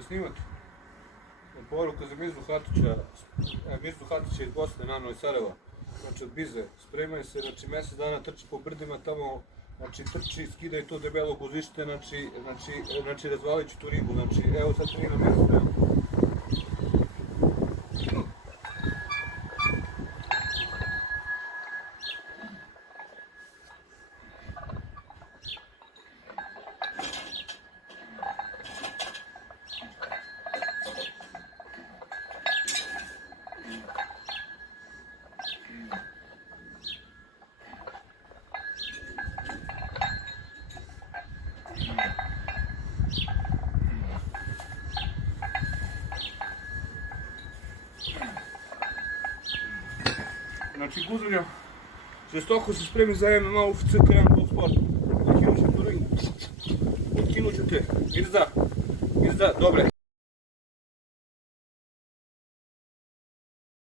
Da snimate? Poruka za Mirzu Hatića, Mirzu Hatića iz Bosne, Nano i Sarajeva, znači od Bize, spremaju se, znači mjesec dana trči po brdima tamo, znači trči, skidaju to debelo guzište, znači razvaliću tu ribu, znači evo sad 3 na mjesec dana. Znači guzulja, žestoko se spremi za MMA UFC Krem Bog Sport. Otkinut ću tu ring. Otkinut ću te. Mirza, dobre.